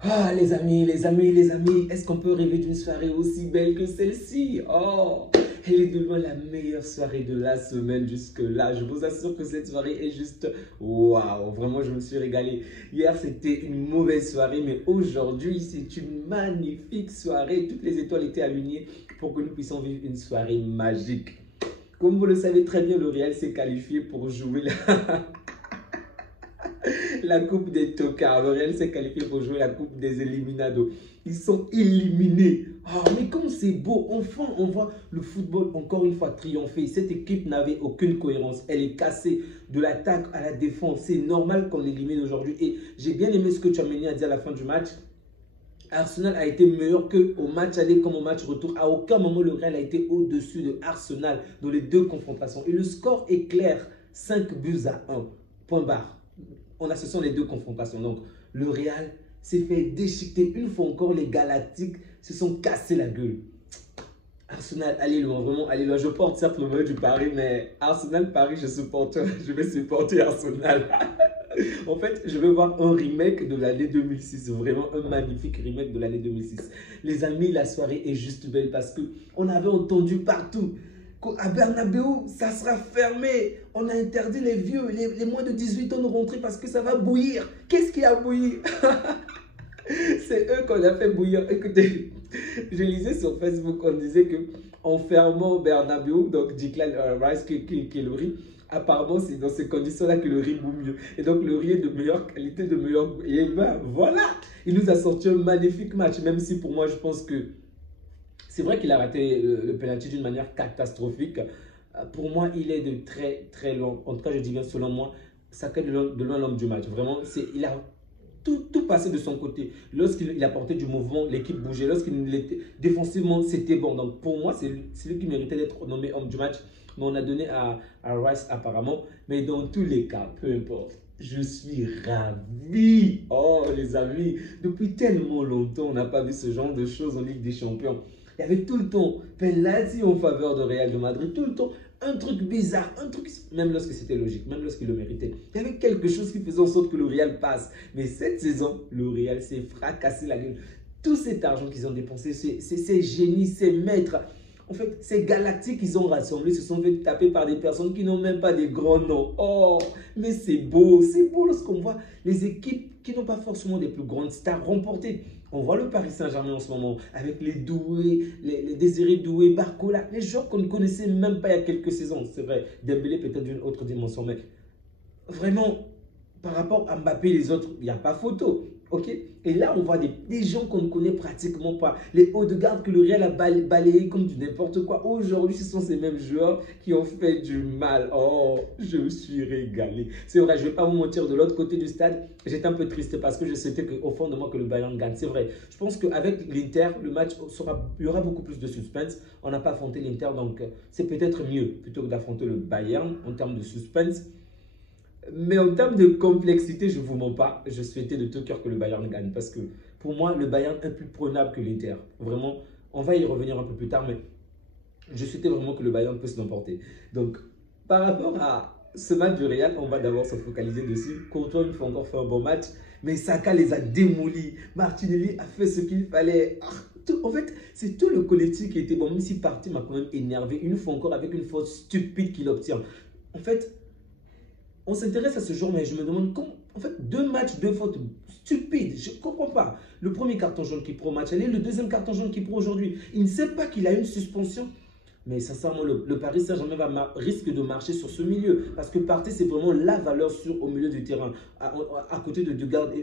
Ah, les amis, les amis, les amis, est-ce qu'on peut rêver d'une soirée aussi belle que celle-ci? Oh, elle est de loin la meilleure soirée de la semaine jusque-là. Je vous assure que cette soirée est juste waouh. Vraiment, je me suis régalé. Hier, c'était une mauvaise soirée, mais aujourd'hui, c'est une magnifique soirée. Toutes les étoiles étaient alignées pour que nous puissions vivre une soirée magique. Comme vous le savez très bien, le Real s'est qualifié pour jouer la Coupe des Tocards. Le Real s'est qualifié pour jouer la Coupe des Eliminados. Ils sont éliminés. Oh, mais comme c'est beau. Enfin, on voit le football encore une fois triompher. Cette équipe n'avait aucune cohérence. Elle est cassée de l'attaque à la défense. C'est normal qu'on l'élimine aujourd'hui. Et j'ai bien aimé ce que tu as mené à dire à la fin du match. Arsenal a été meilleur qu'au match aller comme au match retour. À aucun moment, le Real a été au-dessus de Arsenal dans les deux confrontations. Et le score est clair. 5 buts à 1. Point barre. Ce sont les deux confrontations. Donc, le Real s'est fait déchiqueter. Une fois encore, les Galactiques se sont cassés la gueule. Arsenal, allez loin, vraiment, allez loin. Je porte certes le maillot du Paris, mais Arsenal, Paris, je vais supporter Arsenal. En fait, je veux voir un remake de l'année 2006. Vraiment un magnifique remake de l'année 2006. Les amis, la soirée est juste belle parce qu'on avait entendu partout qu'à Bernabeu, ça sera fermé. On a interdit les vieux, les moins de 18 ans de rentrer parce que ça va bouillir. Qu'est-ce qui a bouilli? C'est eux qu'on a fait bouillir. Écoutez, je lisais sur Facebook, on disait que en fermant Bernabeu, donc Declan Rice qui est le riz, apparemment c'est dans ces conditions-là que le riz bout mieux. Et donc le riz est de meilleure qualité, de meilleur goût. Et ben voilà, il nous a sorti un magnifique match, même si pour moi je pense que c'est vrai qu'il a raté le penalty d'une manière catastrophique. Pour moi, il est de très très loin. En tout cas, je dis bien selon moi, Saka est de loin l'homme du match. Vraiment, il a tout passé de son côté. Lorsqu'il apportait du mouvement, l'équipe bougeait. Lorsqu'il était défensivement, c'était bon. Donc pour moi, c'est lui qui méritait d'être nommé homme du match. Mais on a donné à Rice apparemment. Mais dans tous les cas, peu importe. Je suis ravi. Oh les amis, depuis tellement longtemps, on n'a pas vu ce genre de choses en Ligue des Champions. Il y avait tout le temps penalty en faveur de Real de Madrid, tout le temps un truc bizarre, un truc, même lorsque c'était logique, même lorsqu'il le méritait. Il y avait quelque chose qui faisait en sorte que le Real passe. Mais cette saison, le Real s'est fracassé la gueule. Tout cet argent qu'ils ont dépensé, ces génies, ces maîtres, en fait, ces galactiques qu'ils ont rassemblés se sont fait taper par des personnes qui n'ont même pas des grands noms. Oh, mais c'est beau lorsqu'on voit les équipes qui n'ont pas forcément des plus grandes stars remporter. On voit le Paris Saint-Germain en ce moment avec les Doué, les Désiré Doué, Barcola, les joueurs qu'on ne connaissait même pas il y a quelques saisons. C'est vrai, Dembélé peut-être d'une autre dimension, mais vraiment, par rapport à Mbappé et les autres, il n'y a pas photo. Ok. Et là, on voit des gens qu'on ne connaît pratiquement pas. Les hauts de garde que le Real a balayé comme du n'importe quoi. Aujourd'hui, ce sont ces mêmes joueurs qui ont fait du mal. Oh, je me suis régalé. C'est vrai, je ne vais pas vous mentir, de l'autre côté du stade, j'étais un peu triste parce que je sentais au fond de moi que le Bayern gagne. C'est vrai. Je pense qu'avec l'Inter, le match il y aura beaucoup plus de suspense. On n'a pas affronté l'Inter, donc c'est peut-être mieux plutôt que d'affronter le Bayern en termes de suspense. Mais en termes de complexité, je ne vous mens pas, je souhaitais de tout cœur que le Bayern gagne parce que pour moi, le Bayern est plus prenable que l'Inter. Vraiment, on va y revenir un peu plus tard, mais je souhaitais vraiment que le Bayern puisse l'emporter. Donc, par rapport à ce match du Real, on va d'abord se focaliser dessus. Courtois, une fois encore, fait un bon match, mais Saka les a démolis. Martinelli a fait ce qu'il fallait. En fait, c'est tout le collectif qui était bon, même si Partey m'a quand même énervé, une fois encore, avec une faute stupide qu'il obtient. En fait, on s'intéresse à ce jour, mais je me demande comment. En fait, 2 matchs, 2 fautes stupides. Je ne comprends pas. Le premier carton jaune qui prend au match aller, le deuxième carton jaune qui prend aujourd'hui. Il ne sait pas qu'il a une suspension. Mais sincèrement, le Paris Saint-Germain risque de marcher sur ce milieu. Parce que Partey, c'est vraiment la valeur sûre au milieu du terrain. À côté de Degarde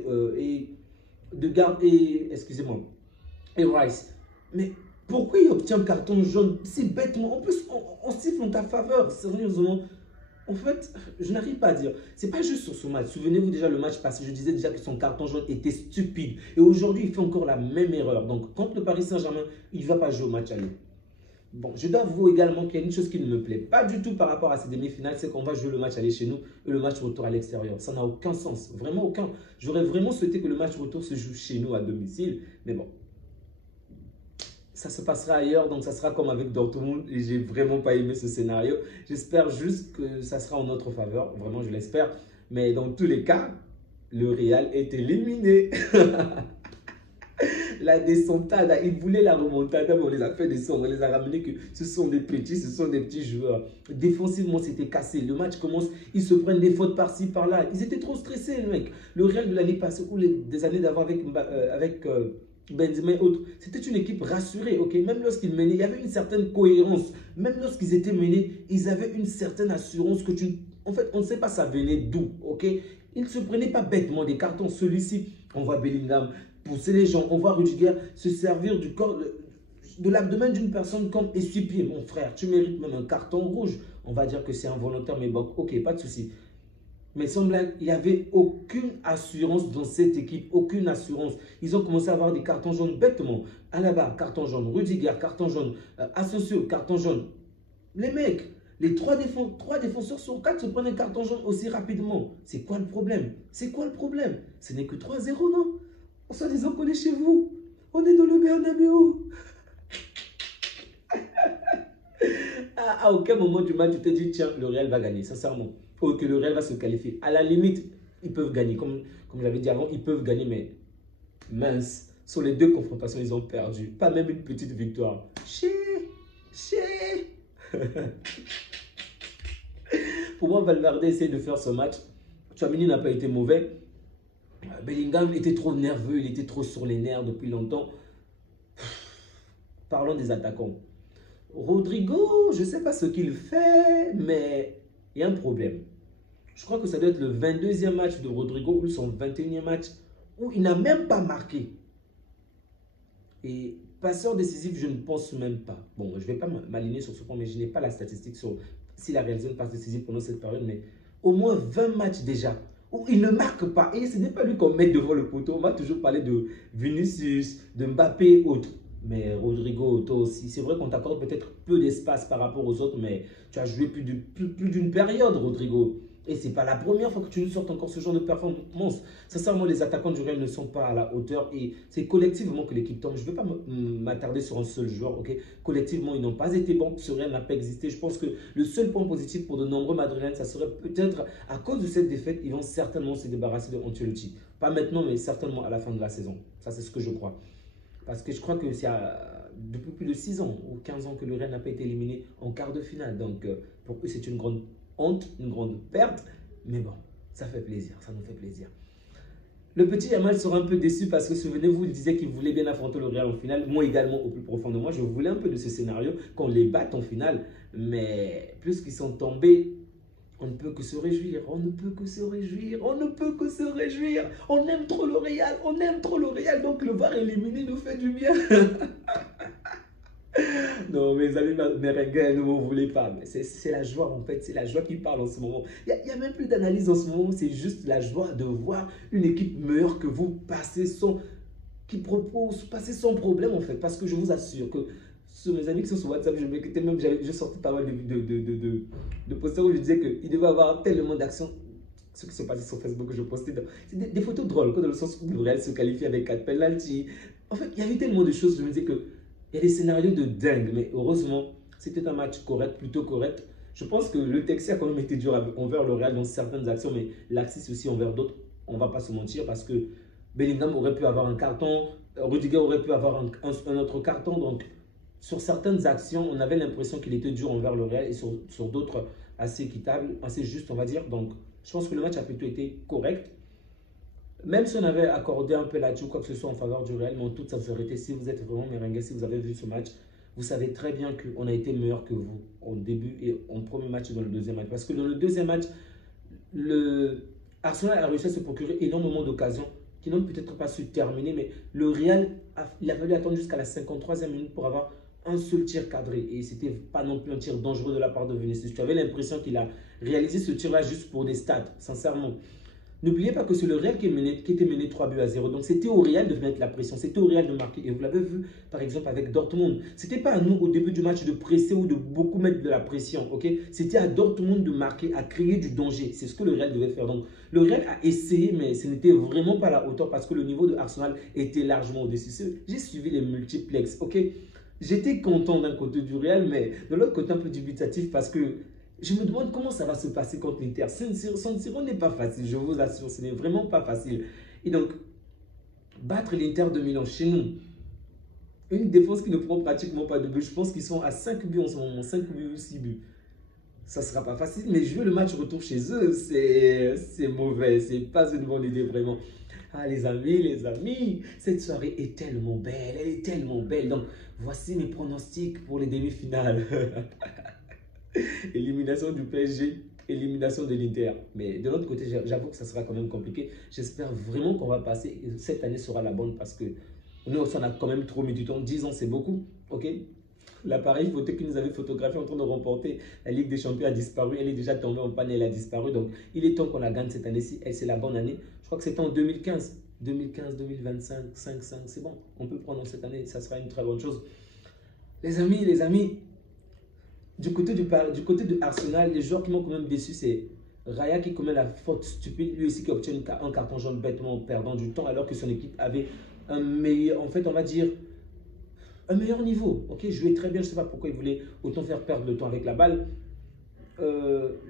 et excusez-moi, et Rice. Mais pourquoi il obtient un carton jaune si bêtement? En plus, on siffle en ta faveur. Sérieusement. En fait, je n'arrive pas à dire. C'est pas juste sur ce match. Souvenez-vous déjà le match passé. Je disais déjà que son carton jaune était stupide. Et aujourd'hui, il fait encore la même erreur. Donc, contre le Paris Saint-Germain, il ne va pas jouer au match aller. Bon, je dois avouer également qu'il y a une chose qui ne me plaît pas du tout par rapport à ces demi-finales, c'est qu'on va jouer le match aller chez nous et le match retour à l'extérieur. Ça n'a aucun sens, vraiment aucun. J'aurais vraiment souhaité que le match retour se joue chez nous à domicile, mais bon, ça se passera ailleurs, donc ça sera comme avec Dortmund et j'ai vraiment pas aimé ce scénario. J'espère juste que ça sera en notre faveur, vraiment je l'espère, mais dans tous les cas, le Real est éliminé. la descentada. Ils voulaient la remontada, mais on les a fait descendre. On les a ramenés que ce sont des petits joueurs. Défensivement, c'était cassé. Le match commence, ils se prennent des fautes par-ci, par-là. Ils étaient trop stressés, les mecs. Le Real de l'année passée, ou des années d'avant avec Benzema et autres, c'était une équipe rassurée, ok? Même lorsqu'ils menaient, il y avait une certaine cohérence. Même lorsqu'ils étaient menés, ils avaient une certaine assurance que tu... En fait, on ne sait pas ça venait d'où, ok? Ils ne se prenaient pas bêtement des cartons. Celui-ci, on voit Bellingham pousser les gens, on voit Rudiger se servir du corps, de l'abdomen d'une personne comme essuie-pied. Mon frère, tu mérites même un carton rouge. On va dire que c'est involontaire, mais bon, ok, pas de souci. Mais sans blague, il n'y avait aucune assurance dans cette équipe, aucune assurance. Ils ont commencé à avoir des cartons jaunes bêtement. Alaba, carton jaune. Rudiger, carton jaune. Asensio, carton jaune. Les mecs, les trois défenseurs sur 4 se prennent un carton jaune aussi rapidement. C'est quoi le problème? C'est quoi le problème? Ce n'est que 3-0, non? En soi disant qu'on est chez vous. On est dans le Bernabéu. À aucun moment du match, tu te dis, tiens, le Real va gagner, sincèrement. Ou que le Real va se qualifier. À la limite, ils peuvent gagner. Comme j'avais dit avant, ils peuvent gagner, mais mince. Sur les deux confrontations, ils ont perdu. Pas même une petite victoire. Pour moi, Valverde essaie de faire ce match. Tchouaméni n'a pas été mauvais. Bellingham était trop nerveux, il était trop sur les nerfs depuis longtemps. Parlons des attaquants. Rodrigo, je ne sais pas ce qu'il fait, mais il y a un problème. Je crois que ça doit être le 22e match de Rodrigo ou son 21e match où il n'a même pas marqué. Et passeur décisif, je ne pense même pas. Bon, je ne vais pas m'aligner sur ce point, mais je n'ai pas la statistique sur s'il a réalisé une passe décisive pendant cette période, mais au moins 20 matchs déjà où il ne marque pas. Et ce n'est pas lui qu'on met devant le poteau. On va toujours parler de Vinicius, de Mbappé et autres. Mais Rodrigo, toi aussi, c'est vrai qu'on t'accorde peut-être peu d'espace par rapport aux autres, mais tu as joué plus d'une période, Rodrigo. Et ce n'est pas la première fois que tu nous sortes encore ce genre de performance. Sincèrement, les attaquants du Real ne sont pas à la hauteur et c'est collectivement que l'équipe tombe. Je ne veux pas m'attarder sur un seul joueur, ok? Collectivement, ils n'ont pas été bons. Ce Real n'a pas existé. Je pense que le seul point positif pour de nombreux Madrilènes, ça serait peut-être à cause de cette défaite, ils vont certainement se débarrasser de Ancelotti. Pas maintenant, mais certainement à la fin de la saison. Ça, c'est ce que je crois. Parce que je crois que c'est depuis plus de 6 ans ou 15 ans que le Real n'a pas été éliminé en quart de finale. Donc, pour eux, c'est une grande honte, une grande perte. Mais bon, ça fait plaisir, ça nous fait plaisir. Le petit Yamal sera un peu déçu parce que, souvenez-vous, il disait qu'il voulait bien affronter le Real en finale. Moi également, au plus profond de moi, je voulais un peu de ce scénario, qu'on les batte en finale. Mais plus qu'ils sont tombés, on ne peut que se réjouir, on ne peut que se réjouir, on ne peut que se réjouir. On aime trop le Real, on aime trop le Real, donc le VAR éliminé nous fait du bien. Non, mes amis merengues, ne m'en voulez pas. Mais c'est la joie, en fait, c'est la joie qui parle en ce moment. Il n'y a même plus d'analyse en ce moment, c'est juste la joie de voir une équipe meilleure que vous passer qui propose passer sans problème, en fait. Parce que je vous assure que sur mes amis qui sont sur WhatsApp, je m'inquiétais même, je sortais pas mal de posters où je disais qu'il devait avoir tellement d'actions. Ce qui se passait sur Facebook, que je postais. C'est des photos drôles, dans le sens où le Real se qualifie avec 4 penalty. En fait, il y avait tellement de choses, je me disais que il y a des scénarios de dingue, mais heureusement, c'était un match correct, plutôt correct. Je pense que le Texas a quand même été dur envers le Real dans certaines actions, mais l'Axis aussi envers d'autres, on ne va pas se mentir, parce que Bellingham aurait pu avoir un carton, Rudiger aurait pu avoir un autre carton, donc sur certaines actions, on avait l'impression qu'il était dur envers le Real et sur d'autres assez équitable, assez juste, on va dire. Donc, je pense que le match a plutôt été correct. Même si on avait accordé un peu la ou quoi que ce soit en faveur du Real, mais en toute sincérité, si vous êtes vraiment merengue, si vous avez vu ce match, vous savez très bien qu'on a été meilleur que vous au début et en premier match et dans le deuxième match. Parce que dans le deuxième match, Arsenal a réussi à se procurer énormément d'occasions qui n'ont peut-être pas su terminer, mais le Real, il a fallu attendre jusqu'à la 53e minute pour avoir un seul tir cadré. Et ce n'était pas non plus un tir dangereux de la part de Vinicius. Tu avais l'impression qu'il a réalisé ce tir-là juste pour des stats, sincèrement. N'oubliez pas que c'est le Real qui était mené 3-0. Donc c'était au Real de mettre la pression, c'était au Real de marquer. Et vous l'avez vu par exemple avec Dortmund. Ce n'était pas à nous au début du match de presser ou de beaucoup mettre de la pression. Okay? C'était à Dortmund de marquer, à créer du danger. C'est ce que le Real devait faire. Donc le Real a essayé, mais ce n'était vraiment pas à la hauteur parce que le niveau de Arsenal était largement au-dessus. J'ai suivi les multiplex. Okay? J'étais content d'un côté du Real, mais de l'autre côté un peu dubitatif parce que je me demande comment ça va se passer contre l'Inter. San Siro n'est pas facile, je vous assure, ce n'est vraiment pas facile. Et donc, battre l'Inter de Milan chez nous, Une défense qui ne prend pratiquement pas de but. Je pense qu'ils sont à 5 buts en ce moment, 5 buts ou 6 buts. Ça ne sera pas facile, mais jouer le match retour chez eux, c'est mauvais. C'est pas une bonne idée, vraiment. Ah, les amis, cette soirée est tellement belle, elle est tellement belle. Donc, voici mes pronostics pour les demi-finales. Élimination du PSG, élimination de l'Inter. Mais de l'autre côté, j'avoue que ça sera quand même compliqué. J'espère vraiment qu'on va passer. Cette année sera la bonne parce que nous, on a quand même trop mis du temps. 10 ans, c'est beaucoup. Ok? L'appareil photo qui nous avait photographié en train de remporter la Ligue des Champions a disparu. Elle est déjà tombée en panne, elle a disparu. Donc, il est temps qu'on la gagne cette année-ci. C'est la bonne année. Je crois que c'était en 2015. 2015, 2025, 5, c'est bon. On peut prendre cette année. Ça sera une très bonne chose. Les amis, du côté de Arsenal, les joueurs qui m'ont quand même déçu, c'est Raya qui commet la faute stupide. Lui aussi qui obtient un carton jaune bêtement en perdant du temps alors que son équipe avait un meilleur, en fait, on va dire, un meilleur niveau. Ok, jouait très bien, je ne sais pas pourquoi il voulait autant faire perdre le temps avec la balle.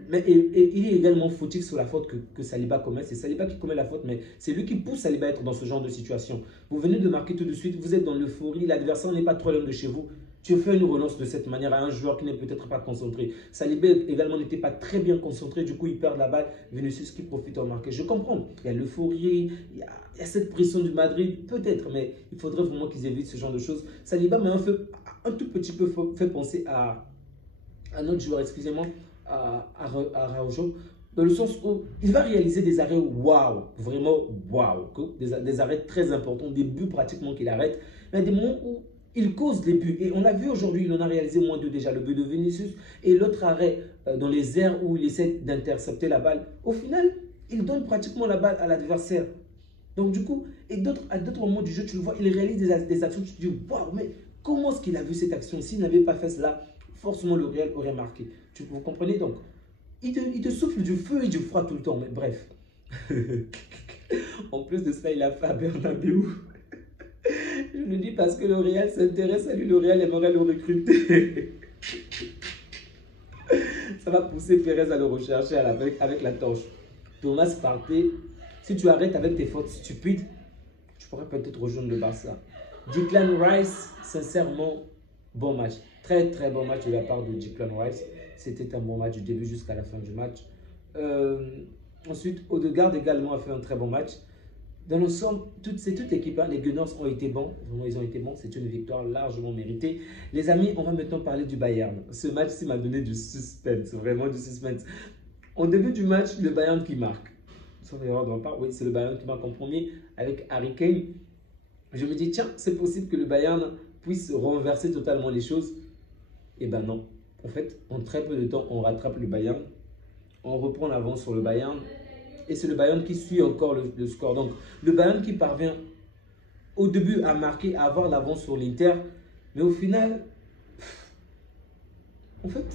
Mais il est également fautif sur la faute que Saliba commet. C'est Saliba qui commet la faute, mais c'est lui qui pousse Saliba à être dans ce genre de situation. Vous venez de marquer tout de suite, vous êtes dans l'euphorie, l'adversaire n'est pas trop loin de chez vous. Tu fais une relance de cette manière à un joueur qui n'est peut-être pas concentré. Saliba également n'était pas très bien concentré, du coup il perd la balle. Vinicius qui profite en marquer. Je comprends, il y a l'euphorie, il y a cette pression du Madrid, peut-être, mais il faudrait vraiment qu'ils évitent ce genre de choses. Saliba m'a un tout petit peu fait penser à un autre joueur, excusez-moi, à Araujo, dans le sens où il va réaliser des arrêts waouh, vraiment waouh, des arrêts très importants, des buts pratiquement qu'il arrête, mais des moments où il cause des buts. Et on l'a vu aujourd'hui, il en a réalisé moins deux déjà, le but de Vinicius et l'autre arrêt dans les airs où il essaie d'intercepter la balle. Au final, il donne pratiquement la balle à l'adversaire. Donc du coup, et à d'autres moments du jeu, tu le vois, il réalise des actions, tu te dis waouh, mais comment est-ce qu'il a vu cette action? S'il n'avait pas fait cela, forcément le Real aurait marqué. Vous comprenez donc? Il te souffle du feu et du froid tout le temps, mais bref. En plus de ça, il a fait à Bernabeu. Je le dis parce que le Real s'intéresse à lui, le Real aimerait le recruter. Ça va pousser Pérez à le rechercher avec la torche. Thomas Partey, si tu arrêtes avec tes fautes stupides, tu pourrais peut-être rejoindre le Barça. Declan Rice, sincèrement, bon match. Très très bon match de la part de Declan Rice. C'était un bon match du début jusqu'à la fin du match. Ensuite, Odegaard également a fait un très bon match. Dans l'ensemble, c'est toute l'équipe. Hein. Les Gunners ont été bons. Vraiment, ils ont été bons. C'est une victoire largement méritée. Les amis, on va maintenant parler du Bayern. Ce match-ci m'a donné du suspense. Vraiment du suspense. En début du match, le Bayern qui marque. Sauf erreur de ma part, oui, c'est le Bayern qui marque en premier avec Harry Kane. Je me dis, tiens, c'est possible que le Bayern puisse renverser totalement les choses. Eh ben non. En fait, en très peu de temps, on rattrape le Bayern. On reprend l'avance sur le Bayern. Et c'est le Bayern qui suit encore le score. Donc, le Bayern qui parvient au début à marquer, à avoir l'avance sur l'Inter. Mais au final, en fait,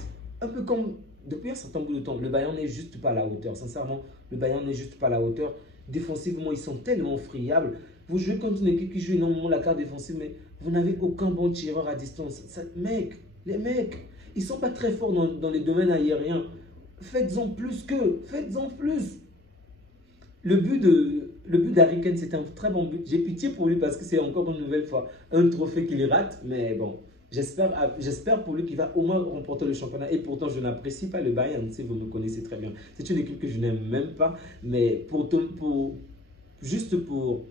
un peu comme depuis un certain bout de temps, le Bayern n'est juste pas à la hauteur. Sincèrement, le Bayern n'est juste pas à la hauteur. Défensivement, ils sont tellement friables. Vous jouez contre une équipe qui joue énormément la carte défensive, mais vous n'avez aucun bon tireur à distance. Les mecs, ils ne sont pas très forts dans les domaines aériens. Faites-en plus qu'eux. Faites-en plus. Le but d'Harry Kane, c'est un très bon but. J'ai pitié pour lui parce que c'est encore une nouvelle fois un trophée qu'il rate. Mais bon, j'espère pour lui qu'il va au moins remporter le championnat. Et pourtant, je n'apprécie pas le Bayern, si vous me connaissez très bien. C'est une équipe que je n'aime même pas. Mais juste pour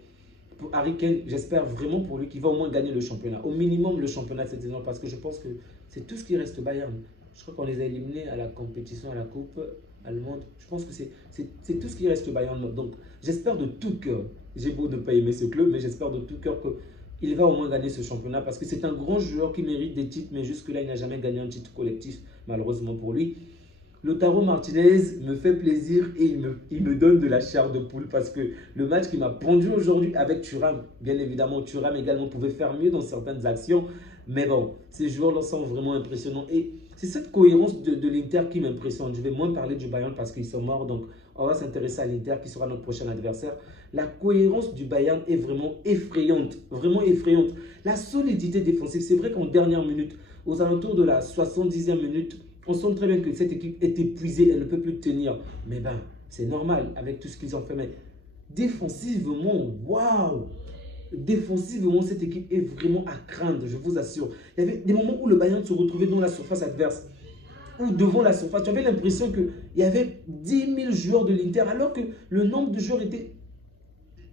Harry Kane, j'espère vraiment pour lui qu'il va au moins gagner le championnat. Au minimum le championnat cette saison parce que je pense que c'est tout ce qui reste au Bayern. Je crois qu'on les a éliminés à la compétition, à la coupe allemande. Je pense que c'est tout ce qui reste au Bayern. Donc j'espère de tout cœur, j'ai beau ne pas aimer ce club, mais j'espère de tout cœur qu'il va au moins gagner ce championnat parce que c'est un grand joueur qui mérite des titres, mais jusque-là il n'a jamais gagné un titre collectif, malheureusement pour lui. Lautaro Martinez me fait plaisir et il me donne de la chair de poule parce que le match qui m'a pendu aujourd'hui avec Thuram, bien évidemment, Thuram également pouvait faire mieux dans certaines actions. Mais bon, ces joueurs-là sont vraiment impressionnants. Et c'est cette cohérence de l'Inter qui m'impressionne. Je vais moins parler du Bayern parce qu'ils sont morts. Donc, on va s'intéresser à l'Inter qui sera notre prochain adversaire. La cohérence du Bayern est vraiment effrayante. Vraiment effrayante. La solidité défensive, c'est vrai qu'en dernière minute, aux alentours de la 70e minute, on sent très bien que cette équipe est épuisée, elle ne peut plus tenir. Mais ben, c'est normal avec tout ce qu'ils ont fait. Mais défensivement, waouh! défensivement, cette équipe est vraiment à craindre, je vous assure. Il y avait des moments où le Bayern se retrouvait dans la surface adverse, ou devant la surface. Tu avais l'impression qu'il y avait 10 000 joueurs de l'Inter, alors que le nombre de joueurs était...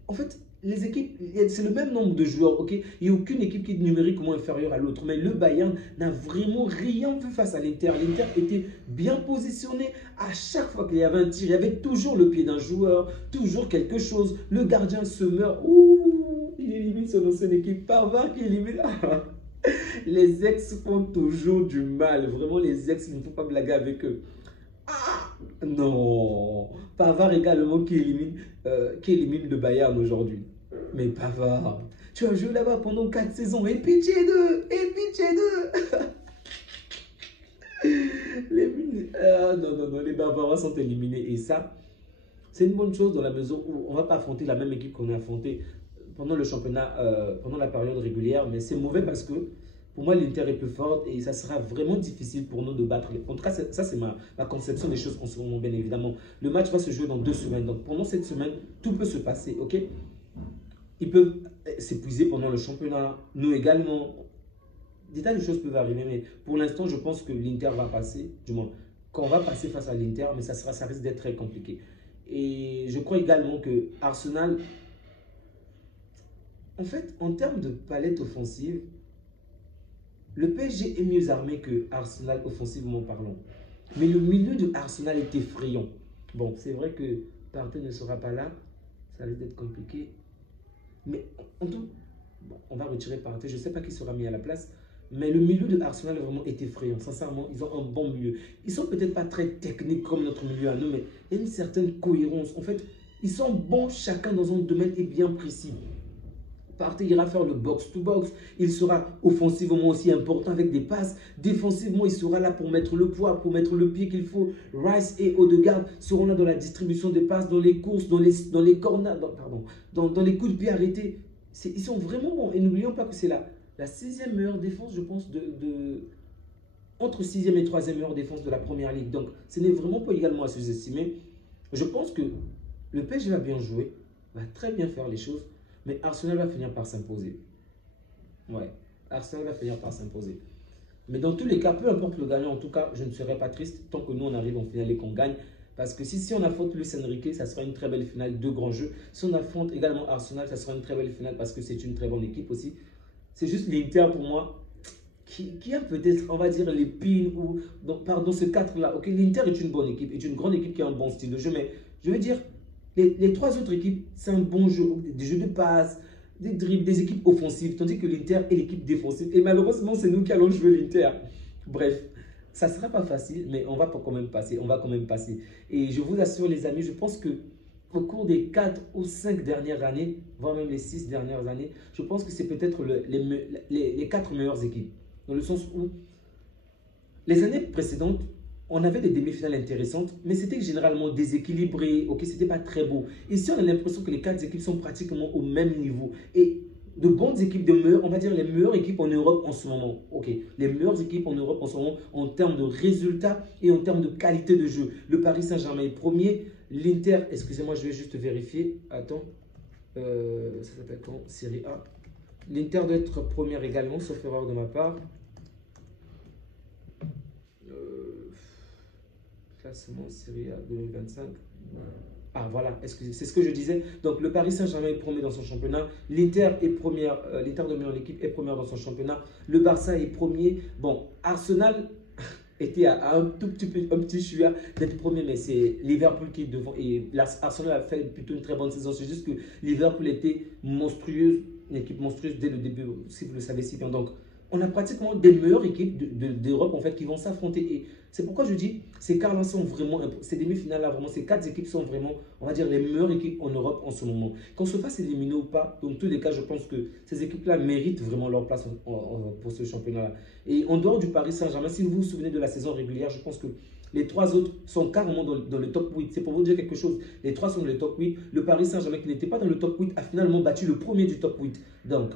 En fait, les équipes, c'est le même nombre de joueurs, ok? Il n'y a aucune équipe qui est numériquement inférieure à l'autre. Mais le Bayern n'a vraiment rien fait face à l'Inter. L'Inter était bien positionné. À chaque fois qu'il y avait un tir, il y avait toujours le pied d'un joueur, toujours quelque chose. Le gardien se meurt. Ouh, il élimine son ancienne équipe. Pavard qui élimine. Les ex font toujours du mal. Vraiment, les ex, il ne faut pas blaguer avec eux. Non, Pavard également qui élimine le Bayern aujourd'hui. Mais Pavard, tu as joué là-bas pendant 4 saisons. Et pitié d'eux, et pitié d'eux. Non, les Bavarois sont éliminés. Et ça, c'est une bonne chose dans la mesure où on ne va pas affronter la même équipe qu'on a affrontée pendant le championnat, pendant la période régulière. Mais c'est mauvais parce que pour moi, l'Inter est plus forte et ça sera vraiment difficile pour nous de battre. En tout cas, ça, c'est ma conception des choses en ce moment, bien évidemment. Le match va se jouer dans 2 semaines. Donc, pendant cette semaine, tout peut se passer, ok? Ils peuvent s'épuiser pendant le championnat. Nous également. Des tas de choses peuvent arriver, mais pour l'instant, je pense que l'Inter va passer. Du moins, quand on va passer face à l'Inter, mais ça risque d'être très compliqué. Et je crois également que Arsenal, en fait, en termes de palette offensive, le PSG est mieux armé que Arsenal offensivement parlant. Mais le milieu de Arsenal est effrayant. Bon, c'est vrai que Partey ne sera pas là. Ça risque d'être compliqué. Mais en tout, bon, on va retirer Partey. Je ne sais pas qui sera mis à la place. Mais le milieu de Arsenal vraiment est effrayant. Sincèrement, ils ont un bon milieu. Ils ne sont peut-être pas très techniques comme notre milieu à nous, mais il y a une certaine cohérence. En fait, ils sont bons chacun dans un domaine et bien précis. Partey ira faire le box-to-box. Il sera offensivement aussi important avec des passes. Défensivement, il sera là pour mettre le poids, pour mettre le pied qu'il faut. Rice et Odegaard seront là dans la distribution des passes, dans les courses, dans les corners, dans les coups de pied arrêtés. Ils sont vraiment bons. Et n'oublions pas que c'est la 6e meilleure défense, je pense, entre 6e et 3e meilleure défense de la Première Ligue. Donc, ce n'est vraiment pas également à sous-estimer. Je pense que le PSG va bien jouer, va très bien faire les choses. Mais Arsenal va finir par s'imposer. Ouais, Arsenal va finir par s'imposer. Mais dans tous les cas, peu importe le gagnant, en tout cas, je ne serai pas triste tant que nous, on arrive en finale et qu'on gagne. Parce que si on affronte Luis Enrique, ça sera une très belle finale, 2 grands jeux. Si on affronte également Arsenal, ça sera une très belle finale parce que c'est une très bonne équipe aussi. C'est juste l'Inter pour moi qui a peut-être, on va dire, l'épine ou dans ce cadre-là. Ok, l'Inter est une bonne équipe, est une grande équipe qui a un bon style de jeu, mais je veux dire, les 3 autres équipes, c'est un bon jeu, des jeux de passe, des dribbles, des équipes offensives, tandis que l'Inter est l'équipe défensive. Et malheureusement, c'est nous qui allons jouer l'Inter. Bref, ça ne sera pas facile, mais on va quand même passer. On va quand même passer. Et je vous assure, les amis, je pense que au cours des 4 ou 5 dernières années, voire même les 6 dernières années, je pense que c'est peut-être les 4 meilleures équipes. Dans le sens où, les années précédentes, on avait des demi-finales intéressantes, mais c'était généralement déséquilibré, ok, c'était pas très beau. Ici, on a l'impression que les 4 équipes sont pratiquement au même niveau. Et de bonnes équipes, on va dire les meilleures équipes en Europe en ce moment, ok, les meilleures équipes en Europe en ce moment en termes de résultats et en termes de qualité de jeu. Le Paris Saint-Germain est premier, l'Inter, excusez-moi, je vais juste vérifier, attends, ça s'appelle quand? Série A. L'Inter doit être première également, sauf erreur de ma part. Classement Serie A 2025. Ah voilà, c'est ce que je disais. Donc le Paris Saint-Germain est premier dans son championnat. L'Inter est première, l'Inter de Milan, l'équipe est première dans son championnat. Le Barça est premier. Bon, Arsenal était à un petit chouïa d'être premier, mais c'est Liverpool qui est devant. Et Arsenal a fait plutôt une très bonne saison. C'est juste que Liverpool était monstrueuse, une équipe monstrueuse dès le début, si vous le savez si bien. Donc on a pratiquement des meilleures équipes d'Europe en fait qui vont s'affronter. Et c'est pourquoi je dis, ces quarts-là sont vraiment, ces demi-finales-là, vraiment, ces 4 équipes sont vraiment, on va dire, les meilleures équipes en Europe en ce moment. Qu'on se fasse éliminer ou pas, dans tous les cas, je pense que ces équipes-là méritent vraiment leur place pour ce championnat-là. Et en dehors du Paris Saint-Germain, si vous vous souvenez de la saison régulière, je pense que les 3 autres sont carrément dans le top 8. C'est pour vous dire quelque chose. Les 3 sont dans le top 8. Le Paris Saint-Germain, qui n'était pas dans le top 8, a finalement battu le premier du top 8. Donc,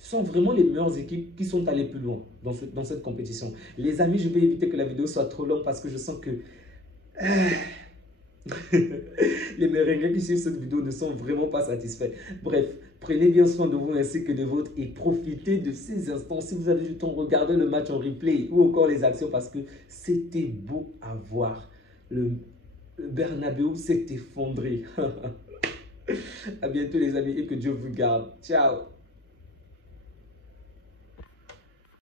ce sont vraiment les meilleures équipes qui sont allées plus loin dans cette compétition. Les amis, je vais éviter que la vidéo soit trop longue parce que je sens que les merengues qui suivent cette vidéo ne sont vraiment pas satisfaits. Bref, Prenez bien soin de vous ainsi que de vôtres et profitez de ces instants. Si vous avez du temps, regardez le match en replay ou encore les actions parce que c'était beau à voir. Le Bernabéu s'est effondré. À bientôt les amis et que Dieu vous garde. Ciao.